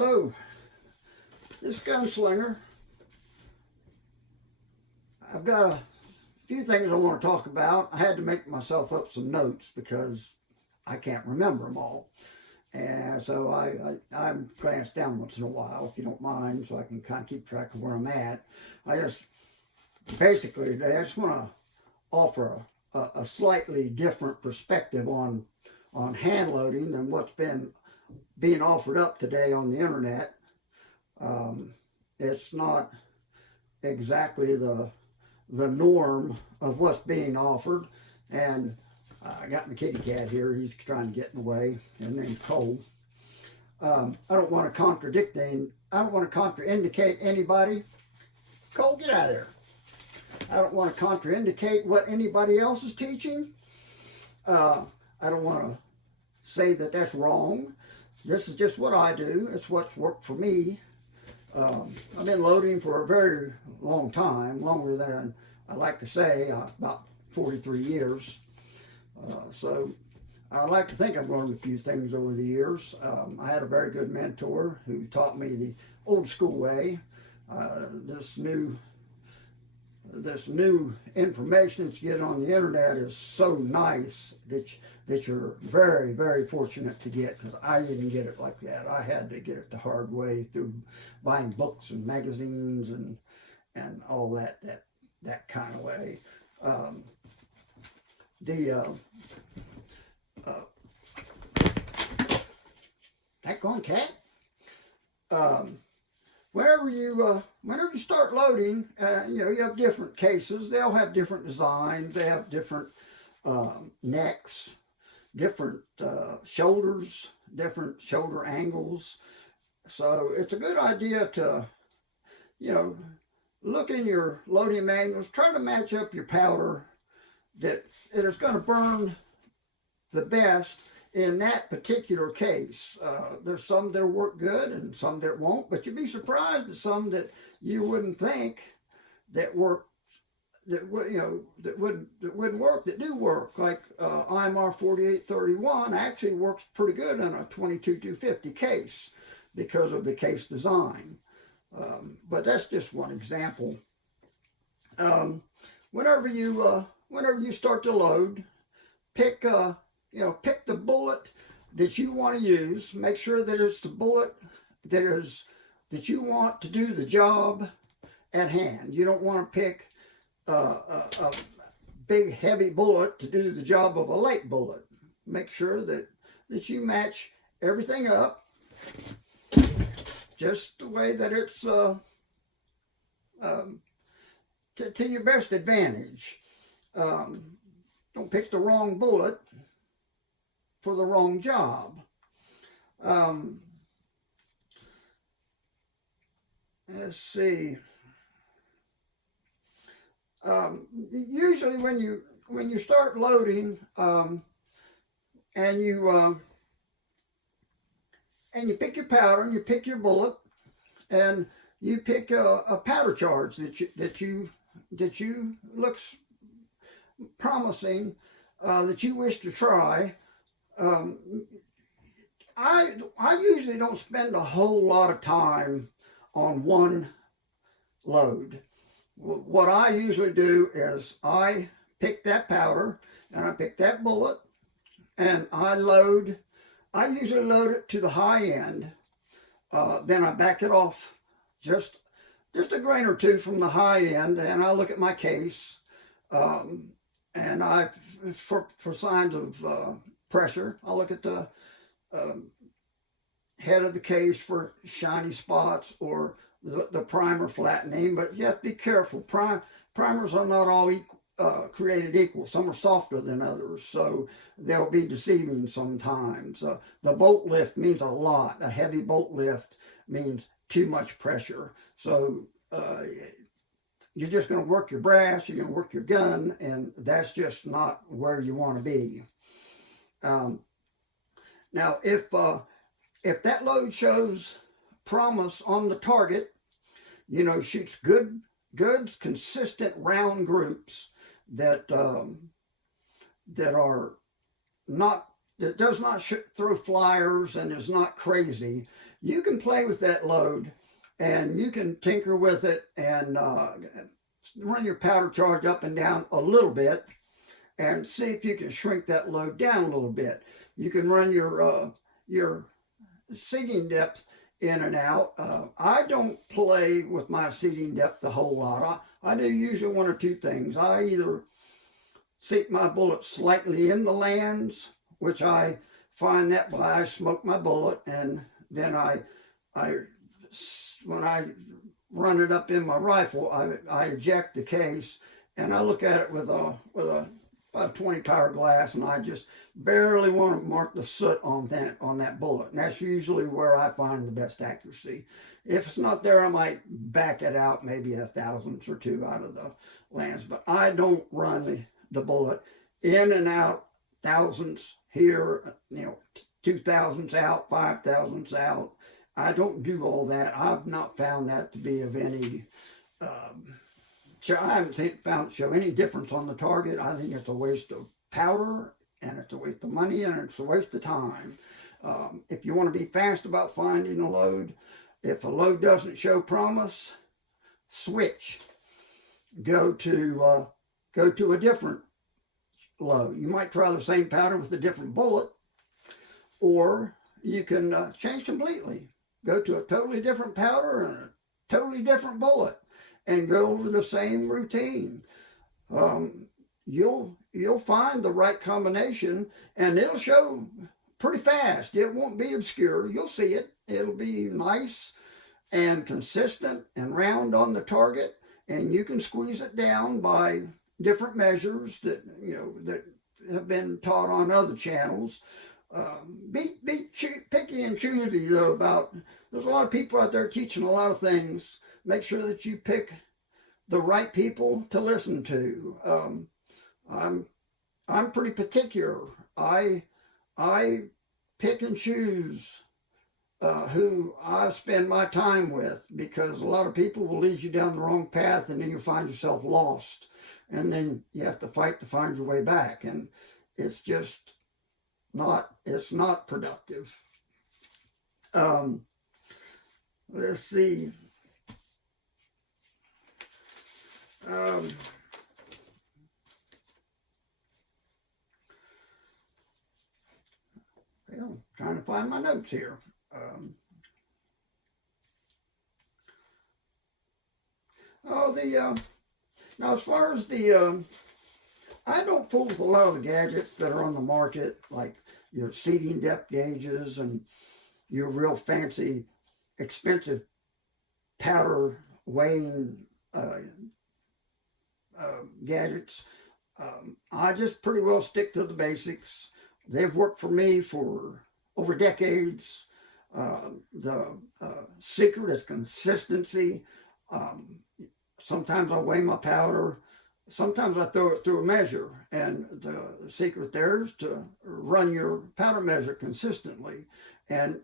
Hello, this Gunslinger. I've got a few things I want to talk about. I had to make myself up some notes because I can't remember them all. And so I glance down once in a while, if you don't mind, so I can kind of keep track of where I'm at. Basically today, I just want to offer a slightly different perspective on hand loading than what's been being offered up today on the internet. It's not exactly the norm of what's being offered, and I got my kitty cat here. He's trying to get in the way. His name's Cole. I don't want to contraindicate anybody. Cole, get out of there. I don't want to contraindicate what anybody else is teaching. I don't want to say that that's wrong. This is just what I do. It's what's worked for me. I've been loading for a very long time, longer than I like to say, about 43 years. So I like to think I've learned a few things over the years. I had a very good mentor who taught me the old school way. This new information that you get on the internet is so nice that you're very, very fortunate to get, because I didn't get it like that. I had to get it the hard way through buying books and magazines and all that kind of way. That gone cat. Whenever you start loading, you have different cases. They all have different designs. They have different necks, different shoulders, different shoulder angles. So it's a good idea to, look in your loading manuals. Try to match up your powder that it is going to burn the best in that particular case. There's some that work good and some that won't, but you'd be surprised at some that you wouldn't think that work, that wouldn't work, that do work. Like IMR 4831 actually works pretty good in a 22-250 case because of the case design. But that's just one example. Whenever you start to load, pick the bullet that you want to use. Make sure that it's the bullet that you want to do the job at hand. You don't want to pick a big heavy bullet to do the job of a light bullet. Make sure that you match everything up just the way that it's to your best advantage. Don't pick the wrong bullet for the wrong job. Let's see. Usually when you start loading, and you pick your powder and you pick your bullet and you pick a powder charge that you looks promising, that you wish to try. I usually don't spend a whole lot of time on one load. What I usually do is I pick that powder and I pick that bullet and I usually load it to the high end. Then I back it off just a grain or two from the high end, and I look at my case, and for signs of pressure, I look at the head of the case for shiny spots or the primer flattening. But you have to be careful. Primers are not all created equal. Some are softer than others, so they'll be deceiving sometimes. The bolt lift means a lot. A heavy bolt lift means too much pressure. So you're just going to work your brass, you're going to work your gun, and that's just not where you want to be. Now, if that load shows promise on the target, shoots good, consistent round groups that does not throw flyers and is not crazy, You can play with that load, and you can tinker with it and run your powder charge up and down a little bit and see if you can shrink that load down a little bit. You can run your seating depth in and out. I don't play with my seating depth a whole lot. I do usually one or two things. I either seat my bullet slightly in the lands, which I find that by I smoke my bullet, and then I when I run it up in my rifle, I eject the case, and I look at it with a about a 20 power glass, and I just barely want to mark the soot on that bullet, and that's usually where I find the best accuracy. If it's not there, I might back it out maybe a thousandth or two out of the lands, but I don't run the bullet in and out thousandths here, 2,000ths out, 5,000ths out. I don't do all that. I've not found that to be of any I haven't found it show any difference on the target. I think it's a waste of powder, and it's a waste of money, and it's a waste of time. If you want to be fast about finding a load, if a load doesn't show promise, switch. Go to a different load. You might try the same powder with a different bullet, or you can change completely. Go to a totally different powder and a totally different bullet, and go over the same routine. You'll find the right combination, and it'll show pretty fast. It won't be obscure. You'll see it. It'll be nice and consistent and round on the target, and you can squeeze it down by different measures that that have been taught on other channels. Be picky and choosy though about. There's a lot of people out there teaching a lot of things. Make sure that you pick the right people to listen to. I'm pretty particular. I pick and choose who I spend my time with, because a lot of people will lead you down the wrong path, and then you find yourself lost, and then you have to fight to find your way back, and it's just not productive. Let's see. Well, I'm trying to find my notes here. Now as far as I don't fool with a lot of the gadgets that are on the market, like your seating depth gauges and your real fancy, expensive powder weighing gadgets. I just pretty well stick to the basics. They've worked for me for over decades. The secret is consistency. Sometimes I weigh my powder. Sometimes I throw it through a measure. And the secret there is to run your powder measure consistently and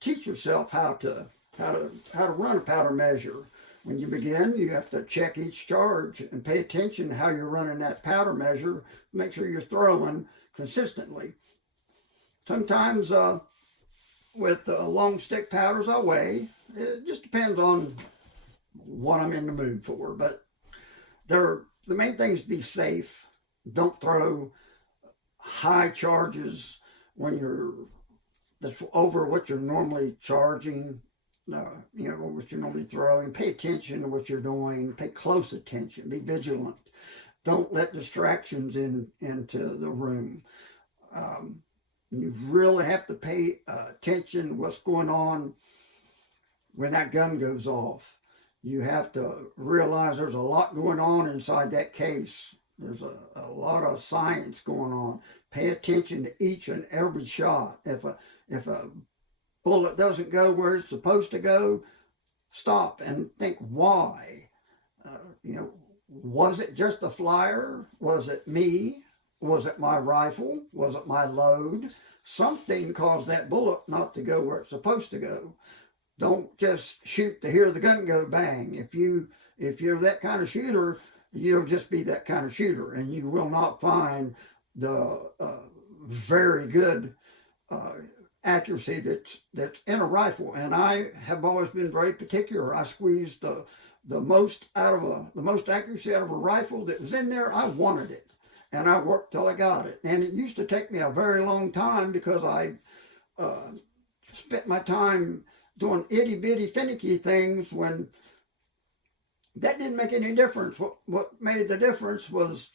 teach yourself how to run a powder measure. When you begin, you have to check each charge and pay attention to how you're running that powder measure. Make sure you're throwing consistently. Sometimes with long stick powders, I weigh. It just depends on what I'm in the mood for. But the main thing is to be safe. Don't throw high charges when that's over what you're normally charging. What you're normally throwing. Pay attention to what you're doing. Pay close attention. Be vigilant. Don't let distractions into the room. You really have to pay attention to what's going on when that gun goes off. You have to realize there's a lot going on inside that case. There's a lot of science going on. Pay attention to each and every shot. If a bullet doesn't go where it's supposed to go, stop and think why. Was it just a flyer? Was it me? Was it my rifle? Was it my load? Something caused that bullet not to go where it's supposed to go. Don't just shoot to hear the gun go bang. If you're that kind of shooter, you'll just be that kind of shooter, and you will not find the very good accuracy that's in a rifle. And I have always been very particular. I squeezed the most accuracy out of a rifle that was in there. I wanted it, and I worked till I got it. And it used to take me a very long time because I spent my time doing itty bitty finicky things when that didn't make any difference. What made the difference was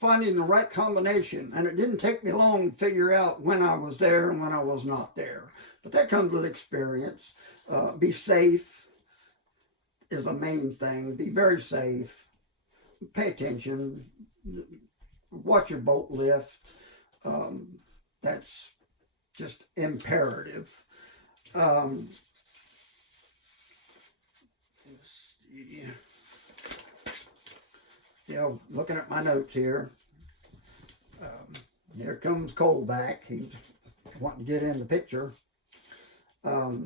finding the right combination, and it didn't take me long to figure out when I was there and when I was not there. But that comes with experience. Be safe is the main thing. Be very safe. Pay attention. Watch your bolt lift. That's just imperative. Looking at my notes here. Here comes Cole back. He's wanting to get in the picture. Now,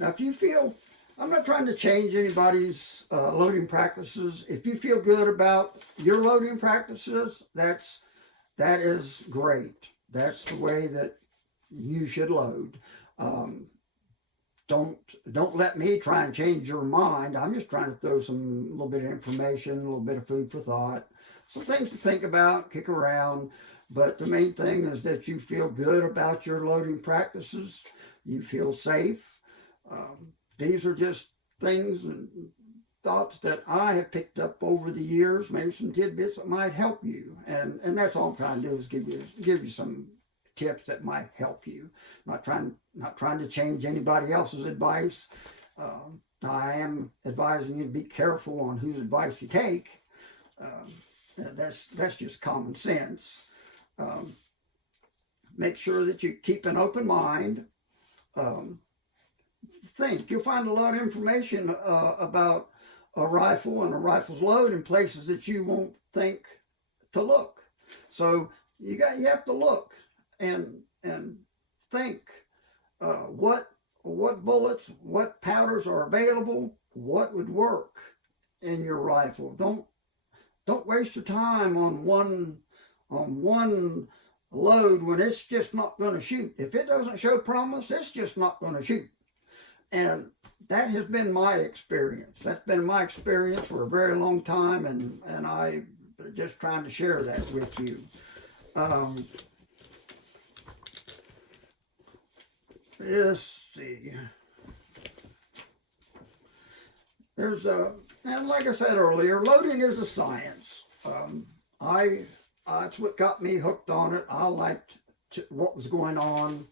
if you feel, I'm not trying to change anybody's loading practices. If you feel good about your loading practices, that is great. That's the way that you should load. Don't let me try and change your mind. I'm just trying to throw a little bit of information, a little bit of food for thought, some things to think about, kick around. But the main thing is that you feel good about your loading practices. You feel safe. These are just things and thoughts that I have picked up over the years, maybe some tidbits that might help you. And that's all I'm trying to do is give you some tips that might help you. Not trying to change anybody else's advice. I am advising you to be careful on whose advice you take. That's just common sense. Make sure that you keep an open mind. Think. You'll find a lot of information about a rifle and a rifle's load in places that you won't think to look. So you have to look and think what bullets, what powders are available, what would work in your rifle. Don't waste your time on one load when it's just not going to shoot. If it doesn't show promise, it's just not going to shoot. And that has been my experience. That's been my experience for a very long time, and I just trying to share that with you. Let's see. And like I said earlier, loading is a science. That's what got me hooked on it. I liked what was going on.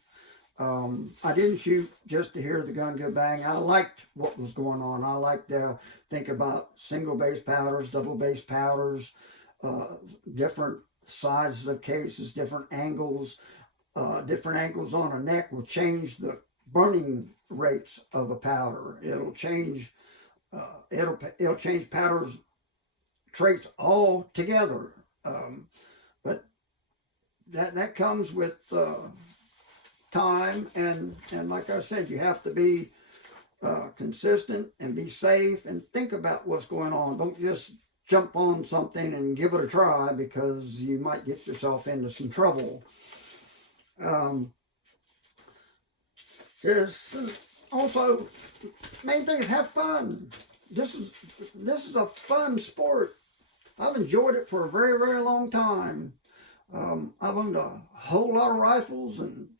I didn't shoot just to hear the gun go bang. I liked what was going on. I liked to think about single base powders, double base powders, different sizes of cases, different angles. Different angles on a neck will change the burning rates of a powder. It'll change powder's traits all together. But that comes with time, and like I said, you have to be consistent and be safe and think about what's going on. Don't just jump on something and give it a try, because you might get yourself into some trouble. Also, main thing is have fun. This is a fun sport. I've enjoyed it for a very, very long time. I've owned a whole lot of rifles and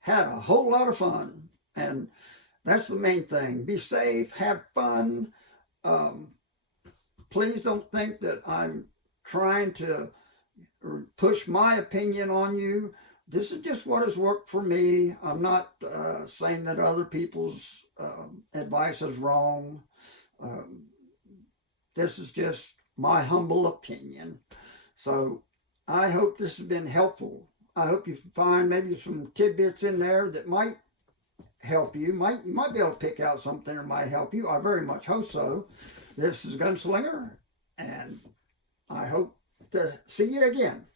had a whole lot of fun, and that's the main thing. Be safe, have fun. Please don't think that I'm trying to push my opinion on you. This is just what has worked for me. I'm not saying that other people's advice is wrong. This is just my humble opinion. So I hope this has been helpful. I hope you find maybe some tidbits in there that might help you. You might be able to pick out something that might help you. I very much hope so. This is Gunslinger, and I hope to see you again.